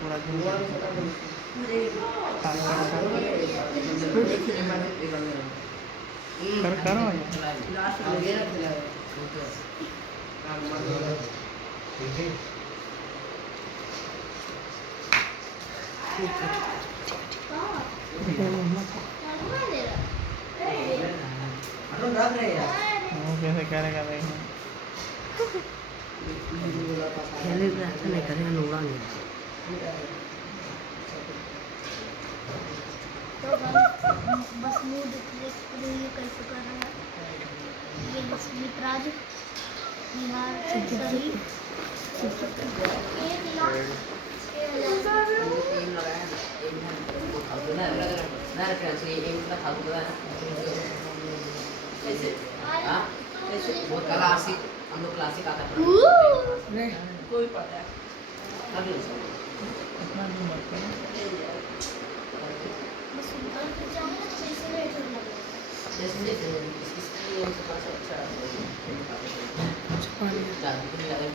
पूरा दिन कर करो कैसे करेगा देखो नहीं करेगा लोड़ा नहीं तो बस मूड कैसे कर रहा है ये मित्राज निहार सही बहुत क्लासिक हम लोग क्लासिक आता है कोई पता है जैसे